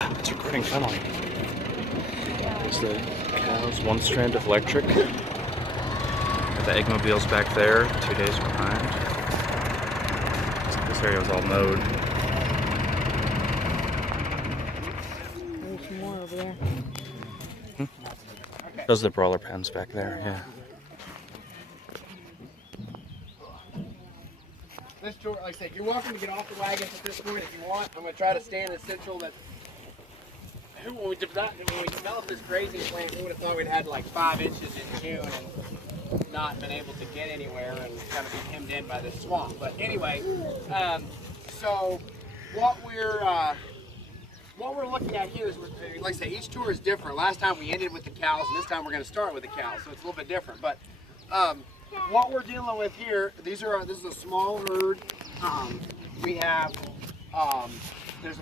It's recording finally. There's the cows, one strand of electric. Got the eggmobiles back there, 2 days behind. This area was all mowed. There's more over there. Those are the brawler pens back there, yeah. This door, like I said, you're welcome to get off the wagons at this point if you want. I'm going to try to stand in central that. When we developed this grazing plant, who would have thought we'd had like 5 inches in June and not been able to get anywhere and kind of be hemmed in by this swamp. But anyway, so what we're looking at here is, like I say, each tour is different. Last time we ended with the cows, and this time we're going to start with the cows, so it's a little bit different. But what we're dealing with here, this is a small herd. We have there's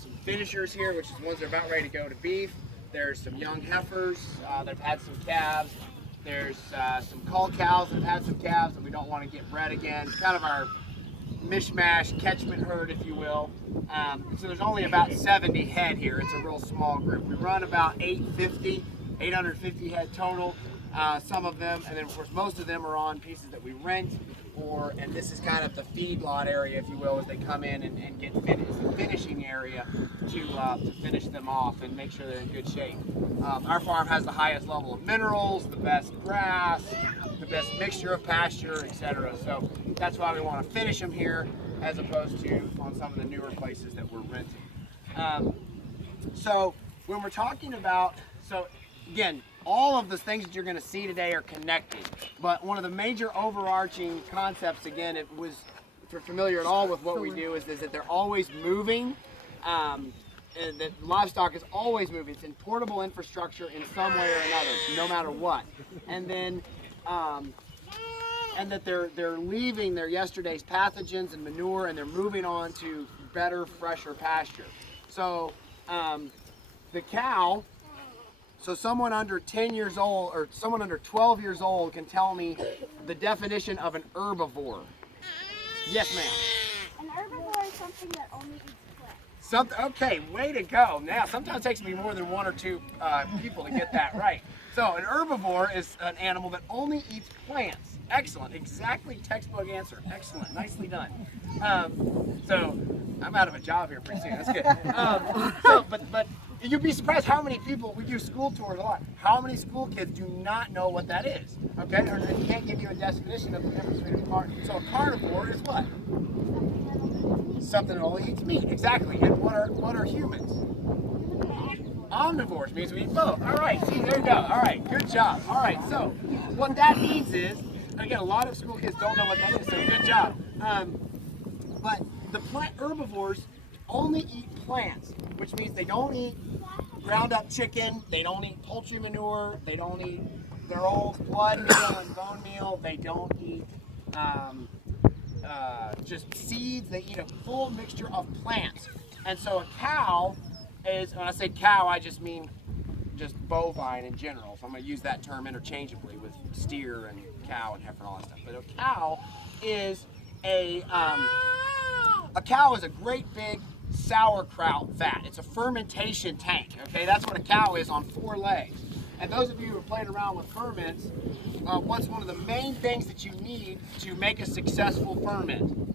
some finishers here, which is ones that are about ready to go to beef. There's some young heifers that have had some calves. There's some cull cows that have had some calves and we don't want to get bred again. It's kind of our mishmash catchment herd, if you will. So there's only about 70 head here. It's a real small group. We run about 850 head total. Some of them, and then of course most of them are on pieces that we rent, and this is kind of the feedlot area, if you will, as they come in and get finished, the finishing area to finish them off and make sure they're in good shape. Our farm has the highest level of minerals, the best grass, the best mixture of pasture, etc. So that's why we want to finish them here as opposed to on some of the newer places that we're renting. So when we're talking about, again, all of the things that you're going to see today are connected, but one of the major overarching concepts, again, if you're familiar at all with what we do, is that they're always moving, and that livestock is always moving. It's in portable infrastructure in some way or another, no matter what. And then, and that they're leaving their yesterday's pathogens and manure, and they're moving on to better, fresher pasture. So the cow. So someone under 10 years old or someone under 12 years old can tell me the definition of an herbivore. Yes, ma'am. An herbivore is something that only eats plants. Okay, way to go. Now, sometimes it takes me more than 1 or 2 people to get that right. So an herbivore is an animal that only eats plants. Excellent, exactly textbook answer. Excellent, nicely done. So I'm out of a job here pretty soon. That's good. But you'd be surprised how many people, we do school tours a lot, how many school kids do not know what that is, okay? Or they can't give you a definition of the difference between a carnivore. So a carnivore is what? Something that only eats meat, exactly. And what are humans? Omnivores means we eat both. All right, see, there you go. All right, good job. All right, so what that means is, again, a lot of school kids don't know what that is, so good job. But the plant herbivores only eat plants, which means they don't eat ground up chicken, they don't eat poultry manure, they don't eat their old blood meal and bone meal, they don't eat just seeds, they eat a full mixture of plants. And so a cow is, when I say cow, I just mean just bovine in general. So I'm going to use that term interchangeably with steer and cow and heifer and all that stuff. But a cow is a cow is a great big sauerkraut vat. It's a fermentation tank, okay? That's what a cow is on 4 legs. And those of you who are playing around with ferments, what's one of the main things that you need to make a successful ferment?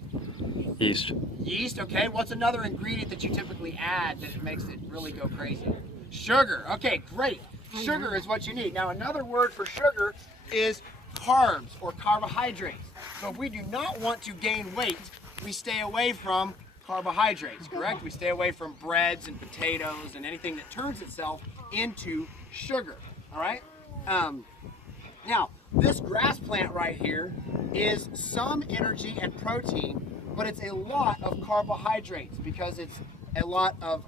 Yeast. Yeast, okay. What's another ingredient that you typically add that makes it really go crazy? Sugar, okay, great. Sugar is what you need. Now another word for sugar is carbs or carbohydrates. So if we do not want to gain weight, we stay away from carbohydrates, correct? We stay away from breads and potatoes and anything that turns itself into sugar, all right? Now, this grass plant right here is some energy and protein, but it's a lot of carbohydrates because it's a lot of,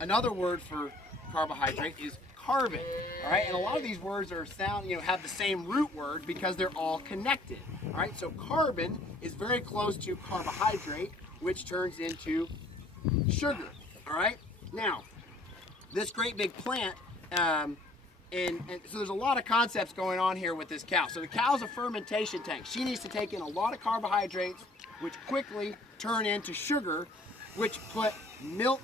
another word for carbohydrate is carbon, all right? And a lot of these words are have the same root word because they're all connected, all right? So carbon is very close to carbohydrate, which turns into sugar, all right? Now, this great big plant, and so there's a lot of concepts going on here with this cow. So the cow's a fermentation tank. She needs to take in a lot of carbohydrates, which quickly turn into sugar, which put milk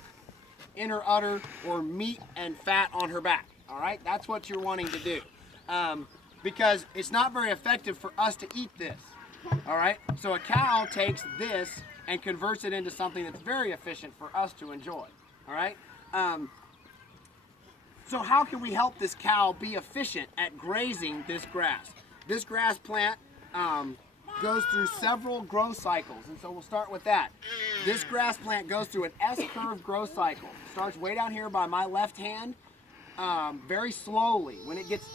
inner udder, or meat and fat on her back. All right, that's what you're wanting to do, because it's not very effective for us to eat this. All right, so a cow takes this and converts it into something that's very efficient for us to enjoy. All right. So how can we help this cow be efficient at grazing this grass? This grass plant goes through several growth cycles, and so we'll start with that. This grass plant goes through an S-curve growth cycle. Starts way down here by my left hand, very slowly. When it gets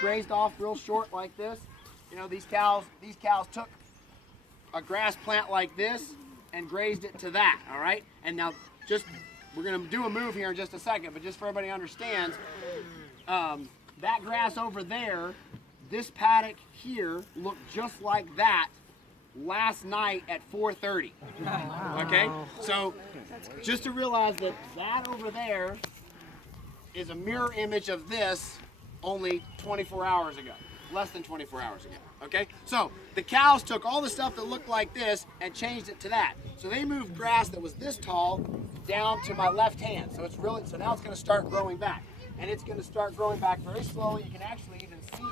grazed off real short like this, you know, these cows took a grass plant like this and grazed it to that. All right, and now we're going to do a move here in just a second, but just for everybody understands, that grass over there, this paddock here looked just like that last night at 4:30. Okay, so just to realize that that over there is a mirror image of this only 24 hours ago, less than 24 hours ago. Okay, so the cows took all the stuff that looked like this and changed it to that. So they moved grass that was this tall down to my left hand. So so now it's going to start growing back, and it's going to start growing back very slowly. You can actually even see.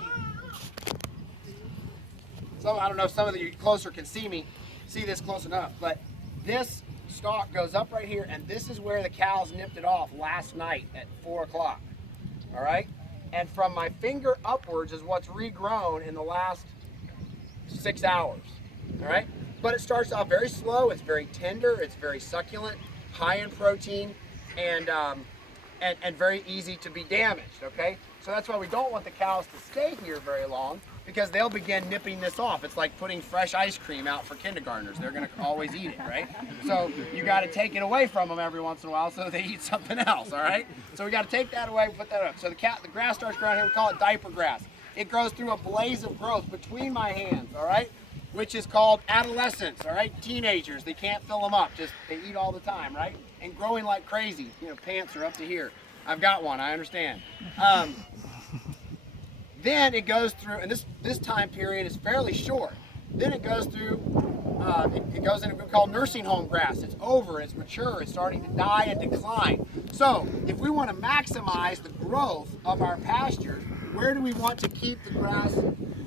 So I don't know if some of you closer can see this close enough, but this stalk goes up right here, and this is where the cows nipped it off last night at 4 o'clock. All right, and from my finger upwards is what's regrown in the last 6 hours. All right, but it starts off very slow. It's very tender. It's very succulent, high in protein, and very easy to be damaged. Okay, so that's why we don't want the cows to stay here very long, because they'll begin nipping this off. It's like putting fresh ice cream out for kindergartners. They're going to always eat it, right? So you got to take it away from them every once in a while so they eat something else, all right? So we got to take that away and put that up. So the grass starts growing here. We call it diaper grass. It grows through a blaze of growth between my hands, all right? Which is called adolescence, all right? Teenagers, they can't fill them up. They eat all the time, right? And growing like crazy. You know, pants are up to here. I've got one, I understand. Then it goes through, and this time period is fairly short. Then it goes through, it goes into what we call nursing home grass. It's over, it's mature, it's starting to die and decline. So if we want to maximize the growth of our pastures, where do we want to keep the grass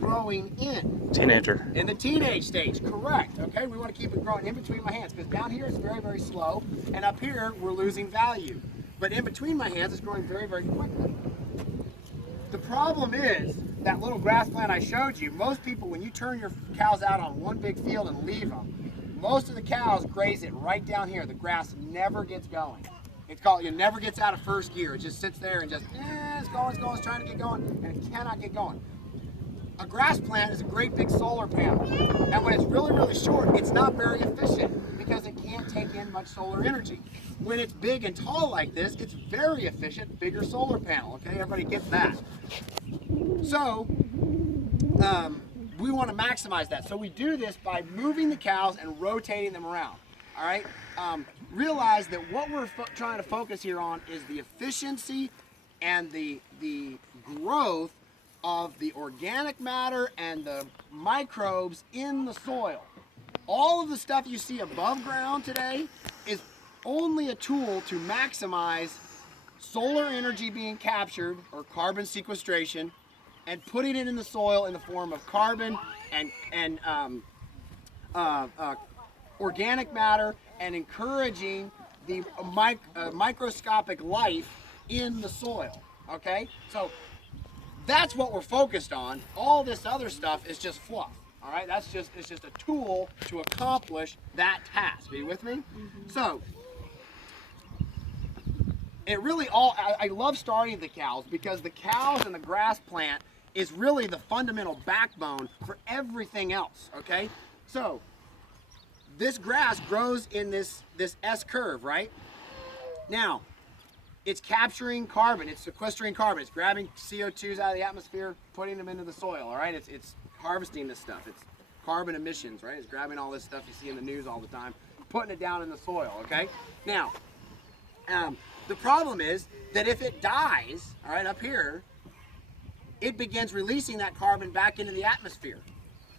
growing in? Teenager. In the teenage stage, correct. Okay, we want to keep it growing in between my hands, because down here it's very, very slow, and up here we're losing value. But in between my hands it's growing very, very quickly. The problem is, that little grass plant I showed you, most people, when you turn your cows out on one big field and leave them, most of the cows graze it right down here. The grass never gets going. It never gets out of first gear. It just sits there and just, it's going, it's trying to get going, and it cannot get going. A grass plant is a great big solar panel, and when it's really, really short, it's not very efficient because it can't take in much solar energy. When it's big and tall like this, it's very efficient, bigger solar panel. Okay, everybody gets that. So we want to maximize that. So we do this by moving the cows and rotating them around. All right. Realize that what we're trying to focus here on is the efficiency and the growth of the organic matter and the microbes in the soil. All of the stuff you see above ground today is only a tool to maximize solar energy being captured, or carbon sequestration, and putting it in the soil in the form of carbon and organic matter, and encouraging the microscopic life in the soil. Okay, so that's what we're focused on. All this other stuff is just fluff. All right, it's just a tool to accomplish that task. Are you with me? So it really I love starting the cows, because the cows and the grass plant is really the fundamental backbone for everything else. Okay, so this grass grows in this S curve, right? Now, it's capturing carbon, it's sequestering carbon, it's grabbing CO2s out of the atmosphere, putting them into the soil, all right? It's harvesting this stuff, it's carbon emissions, right? It's grabbing all this stuff you see in the news all the time, putting it down in the soil, okay? Now, the problem is that if it dies, all right, up here, it begins releasing that carbon back into the atmosphere,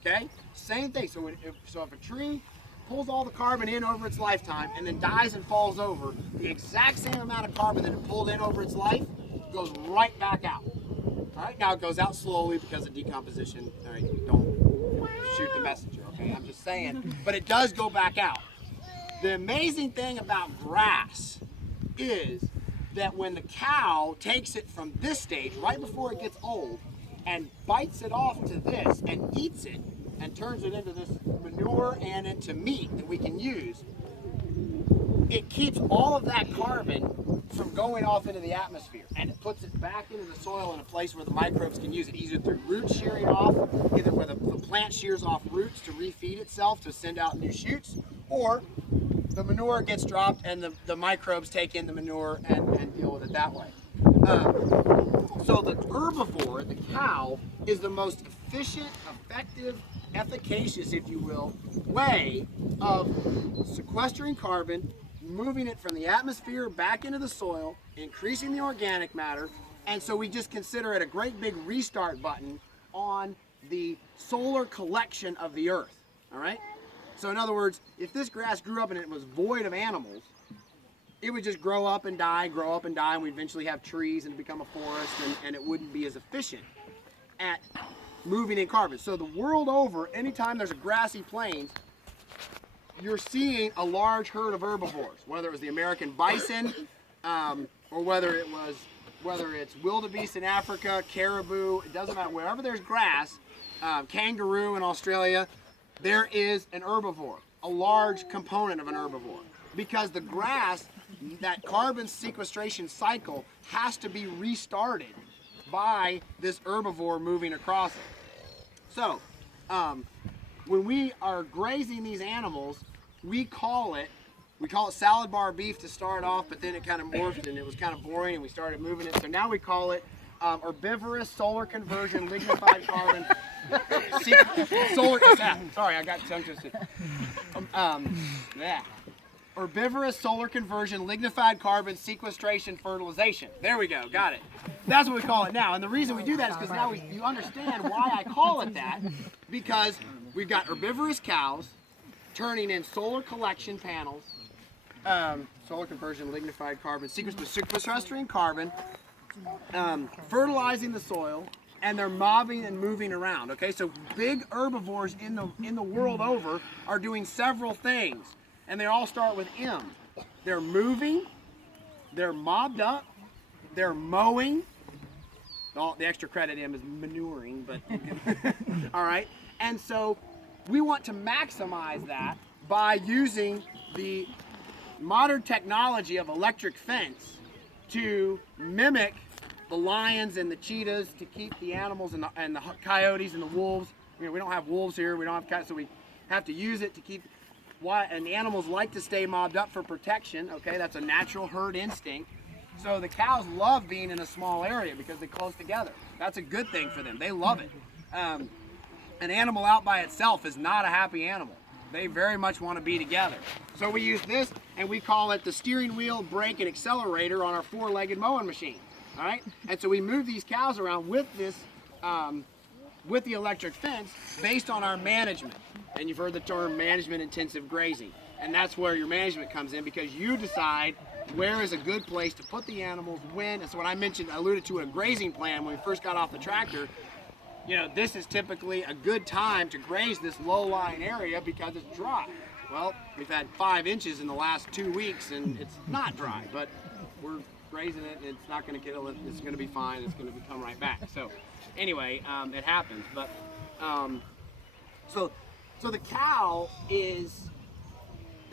okay? Same thing, so if a tree pulls all the carbon in over its lifetime and then dies and falls over, the exact same amount of carbon that it pulled in over its life goes right back out. All right, now it goes out slowly because of decomposition. All right, don't shoot the messenger, okay? I'm just saying, but it does go back out. The amazing thing about grass is that when the cow takes it from this stage, right before it gets old, and bites it off to this and eats it and turns it into this manure and into meat that we can use, it keeps all of that carbon from going off into the atmosphere, and it puts it back into the soil in a place where the microbes can use it, either through root shearing off, either where the plant shears off roots to refeed itself to send out new shoots, or the manure gets dropped and the microbes take in the manure and deal with it that way. So the herbivore, the cow, is the most efficient, effective, efficacious, if you will, way of sequestering carbon, moving it from the atmosphere back into the soil, increasing the organic matter, and so we just consider it a great big restart button on the solar collection of the earth, all right? So in other words, if this grass grew up and it was void of animals, it would just grow up and die, and we'd eventually have trees and become a forest, and it wouldn't be as efficient at moving in carbon. So the world over, anytime there's a grassy plains, you're seeing a large herd of herbivores, whether it was the American bison, or whether it's wildebeest in Africa, caribou, it doesn't matter, wherever there's grass, kangaroo in Australia, there is an herbivore, a large component of an herbivore. Because the grass, that carbon sequestration cycle has to be restarted by this herbivore moving across it. So, when we are grazing these animals, we call it salad bar beef to start off, but then it kind of morphed and it was kind of boring and we started moving it. So now we call it herbivorous solar conversion lignified carbon. Sorry, I got tongue twisted. Herbivorous solar conversion lignified carbon sequestration fertilization. There we go, got it. That's what we call it now. And the reason we do that is because now you understand why I call it that, because we've got herbivorous cows turning in solar collection panels, solar conversion lignified carbon, sequestering carbon, fertilizing the soil, and they're mobbing and moving around. Okay, so big herbivores in the world over are doing several things, and they all start with M. They're moving, they're mobbed up, they're mowing. The extra credit M is manuring, but all right. And so we want to maximize that by using the modern technology of electric fence to mimic the lions and the cheetahs, to keep the animals and the coyotes and the wolves. You know, we don't have wolves here, we don't have coyotes, so we have to use it to keep, and the animals like to stay mobbed up for protection, okay? That's a natural herd instinct. So the cows love being in a small area because they're close together. That's a good thing for them, they love it. An animal out by itself is not a happy animal. They very much want to be together. So we use this, and we call it the steering wheel, brake, and accelerator on our four-legged mowing machine. All right? And so we move these cows around with this, with the electric fence, based on our management. And you've heard the term management-intensive grazing. And that's where your management comes in, because you decide where is a good place to put the animals, when. And so when I alluded to a grazing plan when we first got off the tractor, you know, this is typically a good time to graze this low-lying area because it's dry. Well, we've had 5 inches in the last 2 weeks and it's not dry, but we're grazing it, it's not going to kill it, it's going to be fine, it's going to come right back. So anyway, it happens. But so the cow is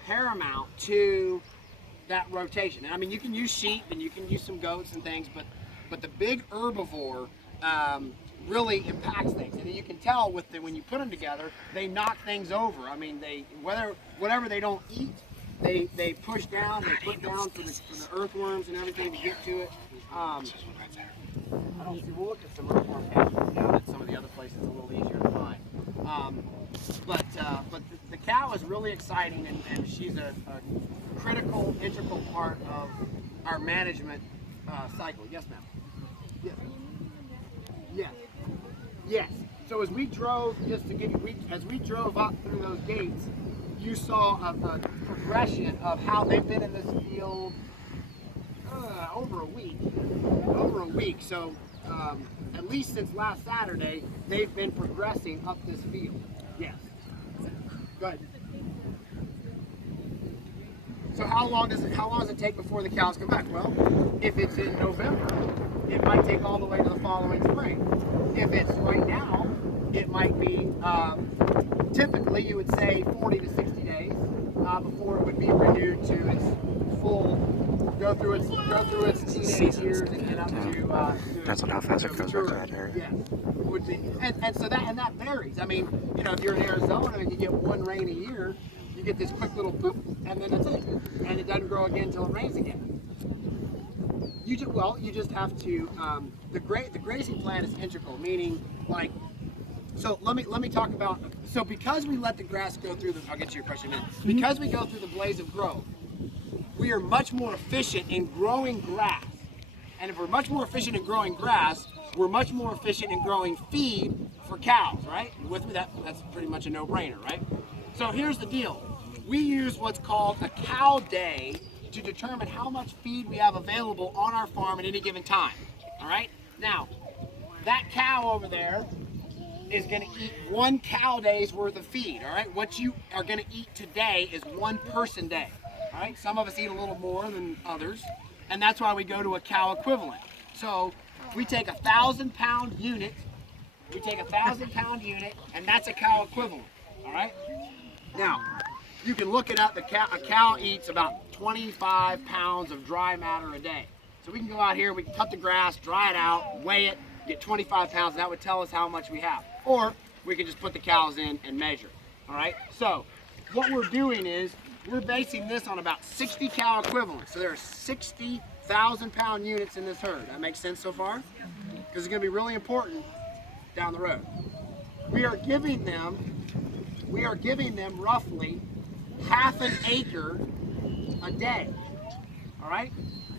paramount to that rotation. And I mean, you can use sheep and you can use some goats and things, but the big herbivore really impacts things, and you can tell when you put them together, they knock things over. I mean, whatever they don't eat, they push down, they put down for the earthworms and everything to get to it. I don't see. We'll look at some earthworm caches down at some of the other places a little easier to find. But the cow is really exciting, and she's a critical, integral part of our management cycle. Yes, ma'am. Yes. Yes. Yes. So as we drove, just to give you, as we drove up through those gates, you saw a progression of how they've been in this field over a week. So at least since last Saturday, they've been progressing up this field. Yes. Go ahead. So how long does it take before the cows come back? Well, if it's in November, it might take all the way to the following spring. If it's right now, it might be typically you would say 40 to 60 days before it would be renewed to its full, go through its teenage years and get up to depends on how fast it goes back to that area. Yes, would be, and so that varies. I mean, you know, if you're in Arizona and you get one rain a year, you get this quick little poop, and then that's it, and it doesn't grow again until it rains again. You just have to. The grazing plan is integral, meaning like. So let me talk about. So because we let the grass go through the, I'll get to your question in a minute. Because we go through the blaze of growth, we are much more efficient in growing grass. And if we're much more efficient in growing grass, we're much more efficient in growing feed for cows, right? You with me? That's pretty much a no-brainer, right? So here's the deal. We use what's called a cow day to determine how much feed we have available on our farm at any given time, all right? Now, that cow over there is going to eat 1 cow day's worth of feed, all right? What you are going to eat today is 1 person day, all right? Some of us eat a little more than others, and that's why we go to a cow equivalent. So we take a 1,000-pound unit, and that's a cow equivalent, all right? Now, you can look it up. A cow eats about 25 pounds of dry matter a day. So we can go out here, we can cut the grass, dry it out, weigh it, get 25 pounds, and that would tell us how much we have. Or we can just put the cows in and measure, all right? So what we're doing is we're basing this on about 60 cow equivalents. So there are 60,000-pound units in this herd. That makes sense so far? Because it's going to be really important down the road. We are giving them roughly half an acre a day, all right?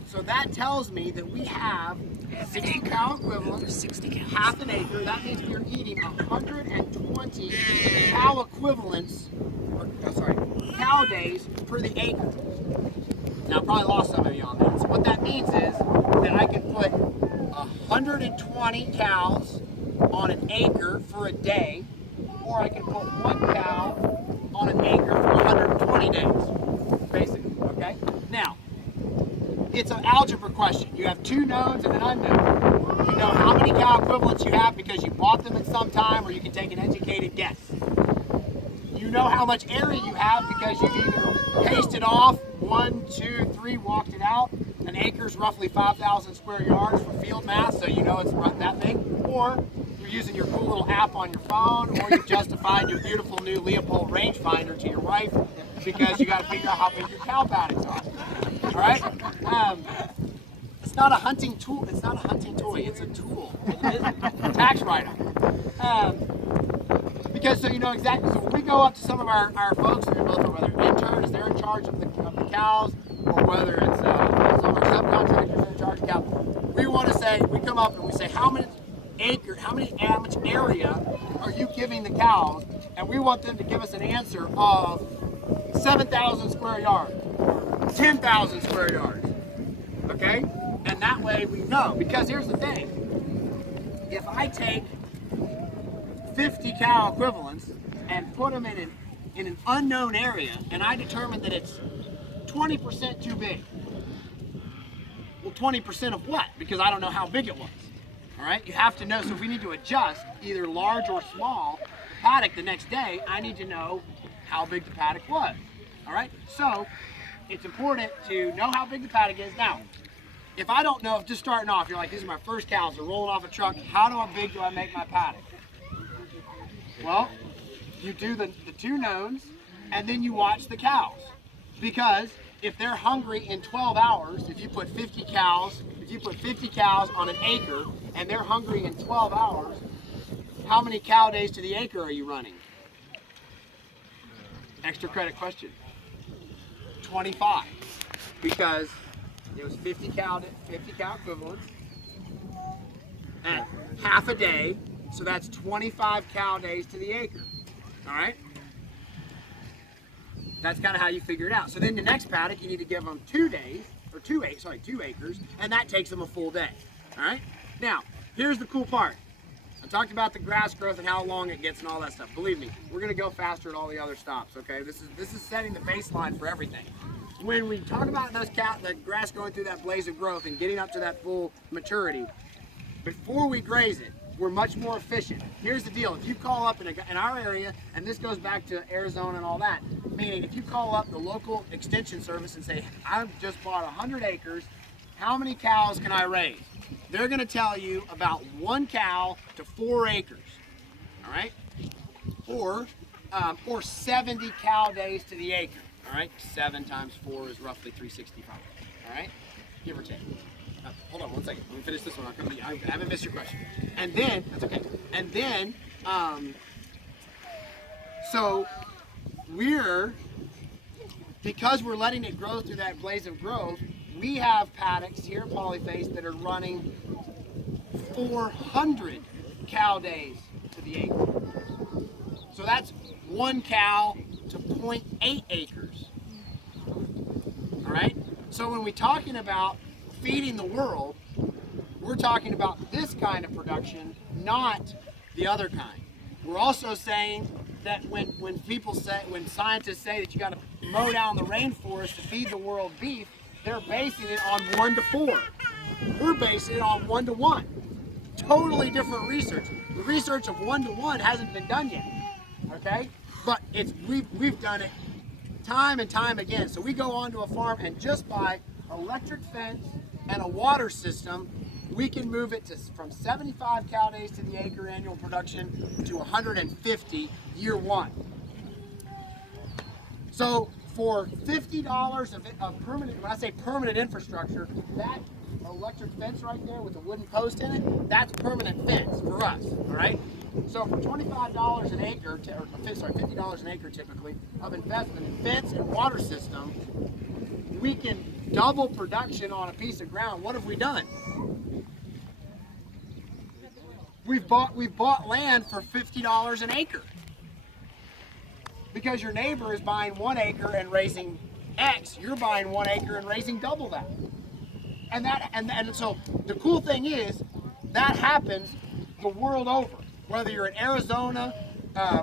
So that tells me that we have 60 cow equivalents, half an acre. That means we're eating 120 cow equivalents, cow days per the acre. Now, I probably lost some of you on that. So what that means is that I can put 120 cows on an acre for a day, or I can put 1 cow on an acre for 120 days, basically, okay? Now, it's an algebra question. You have 2 knowns and an unknown. You know how many cow equivalents you have because you bought them at some time, or you can take an educated guess. You know how much area you have because you've either pasted off 1, 2, 3, walked it out. An acre is roughly 5,000 square yards for field mass, so you know it's that big. Or you're using your cool little app on your phone, or you've justified your beautiful new Leopold rangefinder to your wife because you got to figure out how big your cow paddocks are. All right? It's not a hunting tool. It's not a hunting toy. It's a tool. Tax write-off. Because so you know exactly. So when we go up to some of our folks, whether interns, they're in charge of the cows, or whether it's some of our subcontractors are in charge of cows, we want to say, we come up and we say, how much area are you giving the cows? And we want them to give us an answer of 7,000 square yards, 10,000 square yards, okay? And that way we know, because here's the thing. If I take 50 cow equivalents and put them in an unknown area, and I determine that it's 20% too big. Well, 20% of what? Because I don't know how big it was. All right, you have to know. So if we need to adjust either large or small the paddock the next day, I need to know how big the paddock was. All right, so it's important to know how big the paddock is. Now, if I don't know, if just starting off, you're like, these are my first cows, they're rolling off a truck, how big do I make my paddock? Well, you do the 2 knowns, and then you watch the cows. Because if they're hungry in 12 hours, if you put 50 cows on an acre, and they're hungry in 12 hours, how many cow days to the acre are you running? Extra credit question. 25. Because it was 50 cow equivalents at half a day, so that's 25 cow days to the acre. All right? That's kind of how you figure it out. So then the next paddock, you need to give them 2 days, or 2 acres, and that takes them a full day. All right? Now, here's the cool part. I talked about the grass growth and how long it gets and all that stuff. Believe me, we're gonna go faster at all the other stops, okay? This is setting the baseline for everything. When we talk about the grass going through that blaze of growth and getting up to that full maturity, before we graze it, we're much more efficient. Here's the deal, if you call up in our area, and this goes back to Arizona and all that, meaning if you call up the local extension service and say, I've just bought 100 acres, how many cows can I raise? They're gonna tell you about 1 cow to 4 acres, all right? Or 70 cow days to the acre, all right? 7 times 4 is roughly 365, all right? Give or take. Hold on 1 second, let me finish this one. I haven't missed your question. And then, that's okay. And then, so because we're letting it grow through that blaze of growth, we have paddocks here at Polyface that are running 400 cow days to the acre. So that's 1 cow to 0.8 acres. All right? So when we're talking about feeding the world, we're talking about this kind of production, not the other kind. We're also saying that when scientists say that you got to mow down the rainforest to feed the world beef, they're basing it on 1 to 4. We're basing it on 1 to 1. Totally different research. The research of 1 to 1 hasn't been done yet, okay? But we've done it time and time again. So we go onto a farm and just by electric fence and a water system, we can move it from 75 cow days to the acre annual production to 150 year 1. So for $50 of permanent, when I say permanent infrastructure, that electric fence right there with a wooden post in it, that's permanent fence for us, all right? So for $25 an acre, $50 an acre typically, of investment in fence and water system, we can double production on a piece of ground. What have we done? We've bought land for $50 an acre. Because your neighbor is buying 1 acre and raising X, you're buying 1 acre and raising double that. And so the cool thing is that happens the world over. Whether you're in Arizona,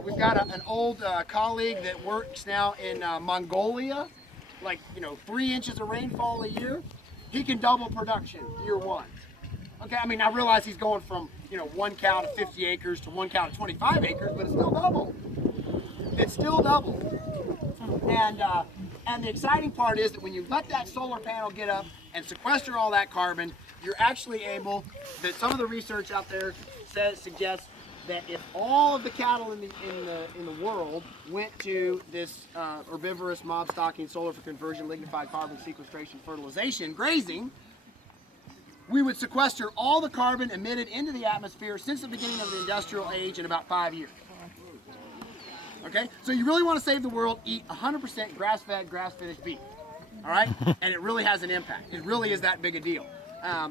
we've got an old colleague that works now in Mongolia, like 3 inches of rainfall a year. He can double production year 1. Okay, I mean I realize he's going from 1 cow to 50 acres to 1 cow to 25 acres, but it's still double. It's still double. And the exciting part is that when you let that solar panel get up and sequester all that carbon, you're actually able, that some of the research out there suggests that if all of the cattle in the world went to this herbivorous mob stocking solar for conversion lignified carbon sequestration fertilization grazing, we would sequester all the carbon emitted into the atmosphere since the beginning of the industrial age in about 5 years. Okay, so you really want to save the world, eat 100% grass-fed, grass-finished beef, all right? And it really has an impact. It really is that big a deal.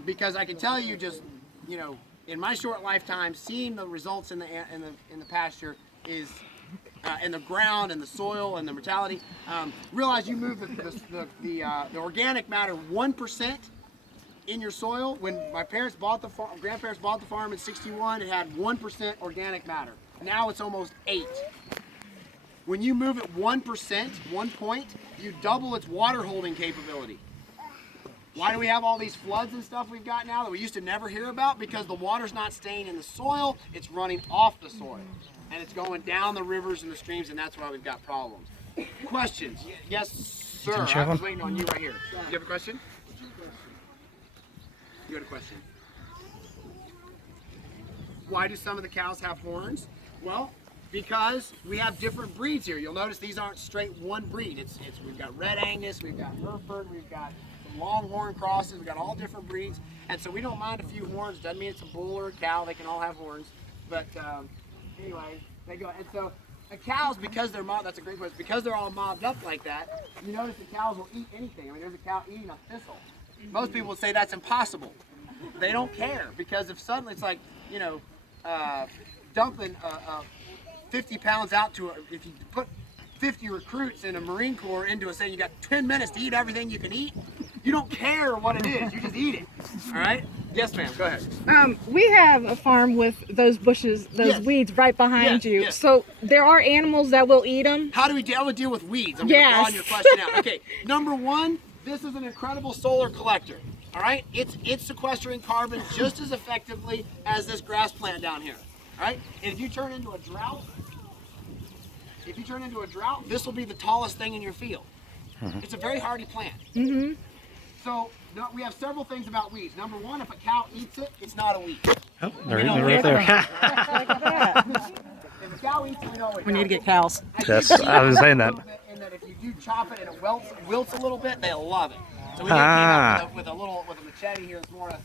Because I can tell you just, in my short lifetime, seeing the results in the pasture is, in the ground and the soil and the mortality, realize you move the organic matter 1% in your soil. When my grandparents bought the farm in '61, it had 1% organic matter. Now it's almost 8%. When you move it 1%, 1 point, you double its water holding capability. Why do we have all these floods and stuff we've got now that we used to never hear about? Because the water's not staying in the soil, it's running off the soil. And it's going down the rivers and the streams, and that's why we've got problems. Questions? Yes, sir. I was waiting on you right here. Do you have a question? You got a question? Why do some of the cows have horns? Well, because we have different breeds here. You'll notice these aren't straight one breed. We've got Red Angus, we've got Hereford, we've got some Longhorn crosses, we've got all different breeds. And so we don't mind a few horns. Doesn't mean it's a bull or a cow. They can all have horns. But anyway, they go. And so cows, because they're mobbed, that's a great question, because they're all mobbed up like that, you notice the cows will eat anything. I mean, there's a cow eating a thistle. Most people would say that's impossible. They don't care, because if suddenly it's like, dumping 50 pounds out to if you put 50 recruits in a Marine Corps into a saying you got 10 minutes to eat everything you can eat. You don't care what it is, you just eat it. All right? Yes, ma'am, go ahead. We have a farm with those bushes, those weeds right behind you. Yes. So there are animals that will eat them. How do we deal with weeds? I'm going to broaden your question out. Okay, number one, this is an incredible solar collector. All right, it's sequestering carbon just as effectively as this grass plant down here. All right, and if you turn into a drought, this will be the tallest thing in your field. It's a very hardy plant. So we have several things about weeds. Number one, if a cow eats it, it's not a weed. Oh, they're eating it right there. If a cow eats it, we know it. We need to get cows. Yes, I was saying that. And that if you do chop it and it wilts a little bit, they'll love it. So we came up with a machete here this morning.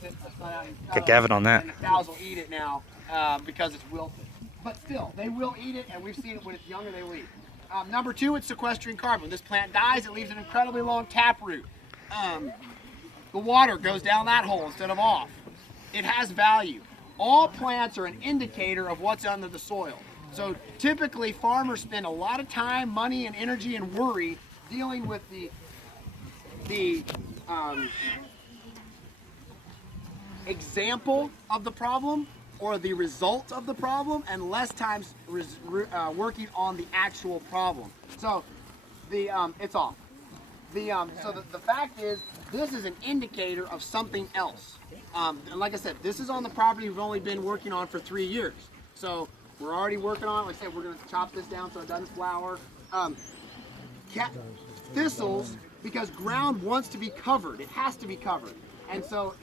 Get Gavin on that. And the cows will eat it now because it's wilted. But still, they will eat it, and we've seen it when it's younger, they will eat. Number two, it's sequestering carbon. This plant dies, it leaves an incredibly long taproot. The water goes down that hole instead of off. It has value. All plants are an indicator of what's under the soil. So typically farmers spend a lot of time, money, and energy and worry dealing with the example of the problem or the result of the problem, and less time working on the actual problem. So it's off. So the fact is, this is an indicator of something else. And like I said, this is on the property we've only been working on for 3 years. So we're already working on it. Like I said, we're going to chop this down so it doesn't flower. Thistles, because ground wants to be covered. It has to be covered. And so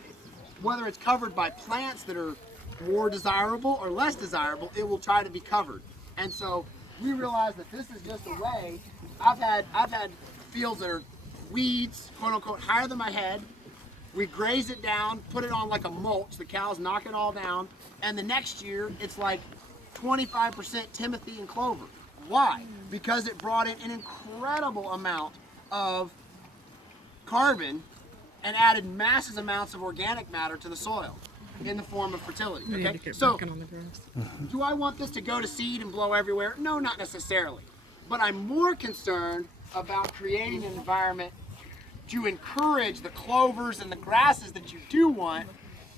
whether it's covered by plants that are more desirable or less desirable, it will try to be covered. And so we realize that this is just a way. I've had fields that are weeds, quote unquote, higher than my head. We graze it down, put it on like a mulch. The cows knock it all down, and the next year it's like 25% timothy and clover. Why? Because it brought in an incredible amount of carbon and added massive amounts of organic matter to the soil in the form of fertility. Okay, so do I want this to go to seed and blow everywhere? No, not necessarily. But I'm more concerned about creating an environment to encourage the clovers and the grasses that you do want,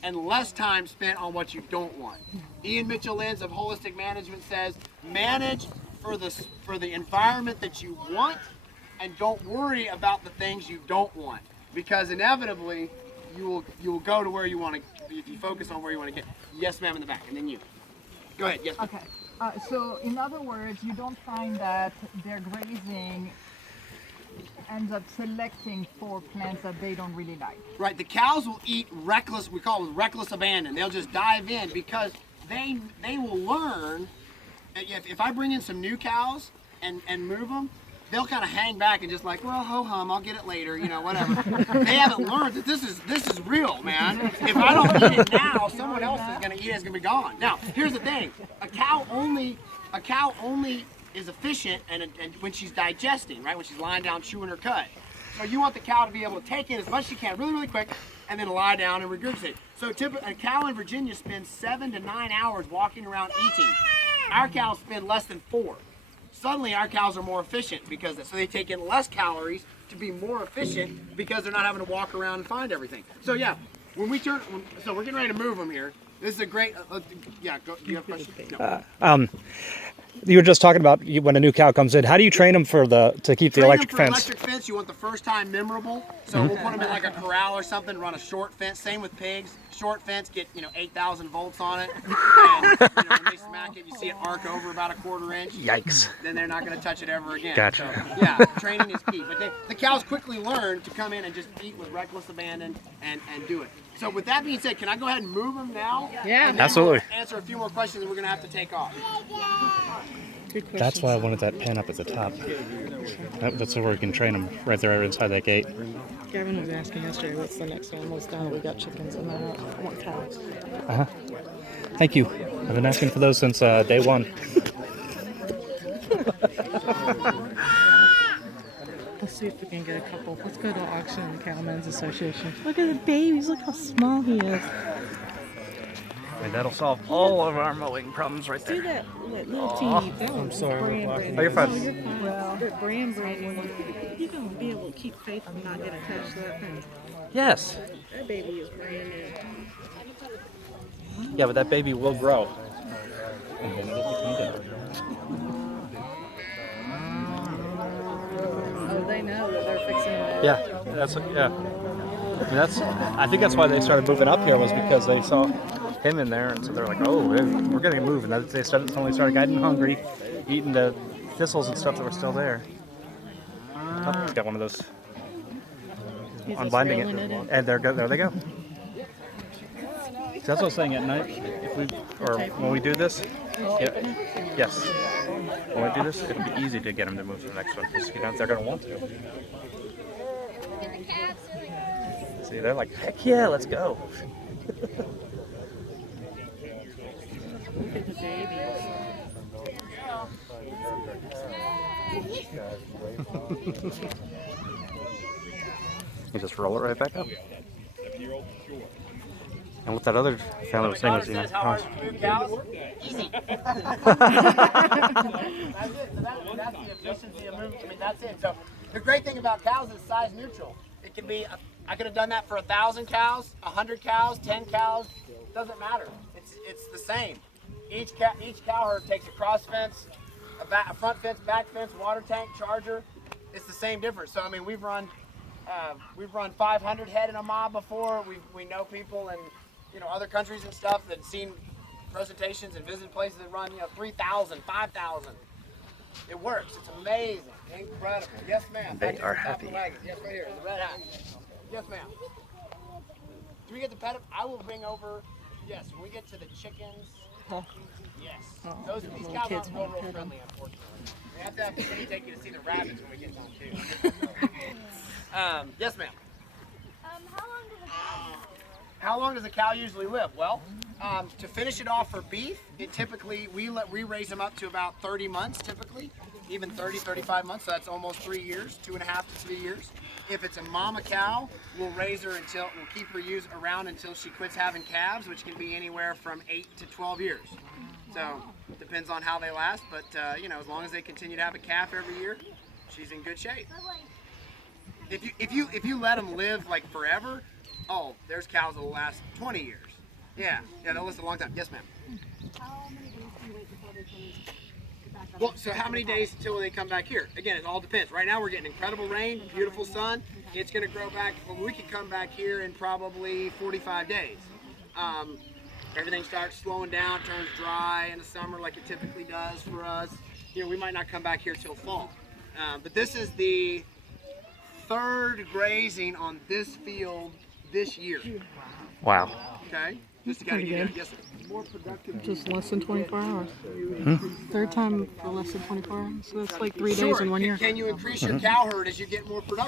and less time spent on what you don't want. Ian Mitchell-Lenz of Holistic Management says, manage for the environment that you want, and don't worry about the things you don't want, because inevitably you will go to where you want to. If you focus on where you want to get. Yes, ma'am, in the back, and then you. Go ahead. Yes, ma'am. Okay. So in other words, you don't find that their grazing ends up selecting for plants that they don't really like. Right. The cows will eat reckless. We call it reckless abandon. They'll just dive in because they will learn. If I bring in some new cows and move them, they'll kind of hang back and just like, well, ho hum, I'll get it later, you know, whatever. They haven't learned that this is real, man. If I don't eat it now, someone else is going to eat it. It's going to be gone. Now, here's the thing: a cow only is efficient and when she's digesting, right? When she's lying down chewing her cud. So you want the cow to be able to take in as much as she can, really, really quick, and then lie down and regurgitate. So a cow in Virginia spends 7 to 9 hours walking around eating. Our cows spend less than 4. Suddenly our cows are more efficient because so they take in less calories to be more efficient because they're not having to walk around and find everything. So yeah, so we're getting ready to move them here. This is a great. Yeah, do you have a question? No. You were just talking about when a new cow comes in. How do you train them to keep the electric fence? Electric fence, you want the first time memorable. So we'll put them in like a corral or something. Run a short fence. Same with pigs. Short fence, get 8,000 volts on it. And when they smack it, you see it arc over about a 1/4 inch. Yikes! Then they're not going to touch it ever again. Gotcha. So, yeah, training is key. But the cows quickly learn to come in and just eat with reckless abandon and do it. So with that being said, can I go ahead and move them now? Yeah, and absolutely. We'll answer a few more questions and we're going to have to take off. That's why I wanted that pen up at the top. That's where we can train them right there inside that gate. Gavin was asking yesterday, what's the next animals down? We got chickens in that. I want cows. Thank you. I've been asking for those since day one. Let's see if we can get a couple. Let's go to auction in the Cattlemen's Association. Look at the babies. Look how small he is. And that'll solve all of our mowing problems right Do there. that little teeny. That I'm one's sorry, brand Oh, you're fine. Oh, you're fine. But brand one. You gonna be able to keep faith and not get attached to that thing. Yes. That baby is brand new. Yeah, but that baby will grow. Oh, they know that they're fixing to. Yeah, yeah. And I think that's why they started moving up here, was because they saw him in there, and so they're like, oh, we're getting to move. And they suddenly started getting hungry, eating the thistles and stuff that were still there. Oh, he's got one of those, He's unbinding just rolling it, and there they go. So that's what I was saying, at night, when we do this, yes, when we do this, it'll be easy to get them to move to the next one, because they're going to want to. See, they're like, heck yeah, let's go. Look at the babies. You just roll it right back up. And what that other family was saying was, Says how hard to move cows? Easy. That's it. So that's the efficiency of moving. I mean, that's it. So the great thing about cows is size neutral. It can be, I could have done that for 1,000 cows, 100 cows, 10 cows. Doesn't matter. It's the same. Each cow herd takes a cross fence, a front fence, back fence, water tank, charger. It's the same difference. So I mean, we've run 500 head in a mob before. We know people in other countries and stuff that have seen presentations and visited places that run 3,000, 5,000. It works. It's amazing, incredible. Yes, ma'am. They Back to are the top of the happy. wagon. Yes, right here, the red hat. Yes, ma'am. Do we get the pet? I will bring over. Yes, when we get to the chickens. Yes. These cows aren't real friendly, unfortunately. We have to take you to see the rabbits when we get down too. Yes, ma'am. How long does a cow usually live? Well, to finish it off for beef, we raise them up to about 30 months typically, even 30, 35 months. So that's almost 3 years, 2.5 to 3 years. If it's a mama cow, we'll keep her around until she quits having calves, which can be anywhere from 8 to 12 years. So depends on how they last, but as long as they continue to have a calf every year, she's in good shape. If you let them live like forever, oh, there's cows that'll last 20 years. Yeah, they'll last a long time. Yes, ma'am. How many days do you wait before they can get back on? Well, so how many days until they come back here? Again, it all depends. Right now we're getting incredible rain, beautiful sun. It's going to grow back. Well, we could come back here in probably 45 days. Everything starts slowing down, turns dry in the summer like it typically does for us. We might not come back here till fall. But this is the 3rd grazing on this field this year. Wow. Okay? Just to kind of get it. Yes, sir. Just less than 24 hours. Third time for less than 24 hours. So that's like 3 days Sure. in 1 year. Can you increase your cow herd as you get more production?